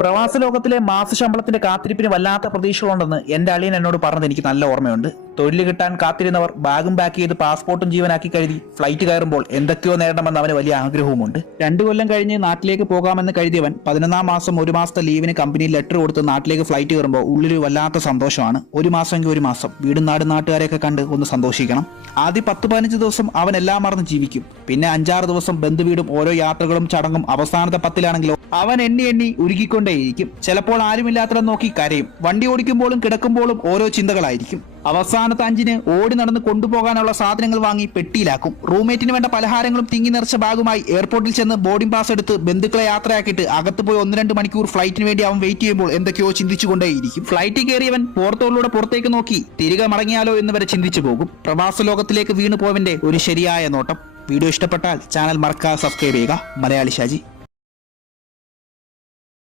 പ്രവാസ ലോകത്തിലെ മാസ ശമ്പളത്തിന്റെ കാത്തിരിപ്പിന് വല്ലാത്ത പ്രതീക്ഷകളുണ്ടെന്ന് എന്റെ അളിയൻ എന്നോട് പറഞ്ഞത് എനിക്ക് നല്ല ഓർമ്മയുണ്ട്. തൊഴിൽ കിട്ടാൻ കാത്തിരുന്നവർ ബാഗും പാക്ക് ചെയ്ത് പാസ്പോർട്ടും ജീവനാക്കി കരുതി ഫ്ലൈറ്റ് കയറുമ്പോൾ എന്തൊക്കെയോ നേടണമെന്ന് അവന് വലിയ ആഗ്രഹവുമുണ്ട്. 2 കൊല്ലം കഴിഞ്ഞ് നാട്ടിലേക്ക് പോകാമെന്ന് കരുതിയവൻ 11ാം മാസം 1 മാസത്തെ ലീവിന് കമ്പനിയിൽ ലെറ്റർ കൊടുത്ത് നാട്ടിലേക്ക് ഫ്ലൈറ്റ് കയറുമ്പോൾ ഉള്ളിൽ വല്ലാത്ത സന്തോഷമാണ്. 1 മാസമെങ്കിൽ 1 മാസം വീടും നാടും നാട്ടുകാരെയൊക്കെ കണ്ട് ഒന്ന് സന്തോഷിക്കണം. ആദ്യം 10-15 ദിവസം അവൻ എല്ലാം മറന്ന് ജീവിക്കും. പിന്നെ 5-6 ദിവസം ബന്ധുവീടും ഓരോ യാത്രകളും ചടങ്ങും. അവസാനത്തെ 10-ലാണെങ്കിലോ അവൻ എണ്ണി ഉരുകിക്കൊണ്ടേയിരിക്കും. ചിലപ്പോൾ ആരുമില്ലാത്തടം നോക്കി കരയും. വണ്ടി ഓടിക്കുമ്പോഴും കിടക്കുമ്പോഴും ഓരോ ചിന്തകളായിരിക്കും. അവസാനത്തെ 5-ന് ഓടി നടന്ന് കൊണ്ടുപോകാനുള്ള സാധനങ്ങൾ വാങ്ങി പെട്ടിയിലാക്കും. റൂംമേറ്റിന് വേണ്ട പലഹാരങ്ങളും തിങ്ങി നിറച്ച ബാഗുമായി എയർപോർട്ടിൽ ചെന്ന് ബോർഡിംഗ് പാസ് എടുത്ത് ബന്ധുക്കളെ യാത്രയാക്കിയിട്ട് അകത്ത് പോയി 1-2 മണിക്കൂർ ഫ്ലൈറ്റിന് വേണ്ടി അവൻ വെയിറ്റ് ചെയ്യുമ്പോൾ എന്തൊക്കെയോ ചിന്തിച്ചുകൊണ്ടേയിരിക്കും. ഫ്ലൈറ്റിൽ കയറിയവൻ പോർത്തോളിലൂടെ പുറത്തേക്ക് നോക്കി തിരികെ മടങ്ങിയാലോ എന്ന് വരെ ചിന്തിച്ചു പോകും. പ്രവാസ ലോകത്തിലേക്ക് വീണു പോയവന്റെ ഒരു ശരിയായ നോട്ടം. വീഡിയോ ഇഷ്ടപ്പെട്ടാൽ ചാനൽ മറക്കാതെ സബ്സ്ക്രൈബ് ചെയ്യുക. മലയാളി ഷാജി.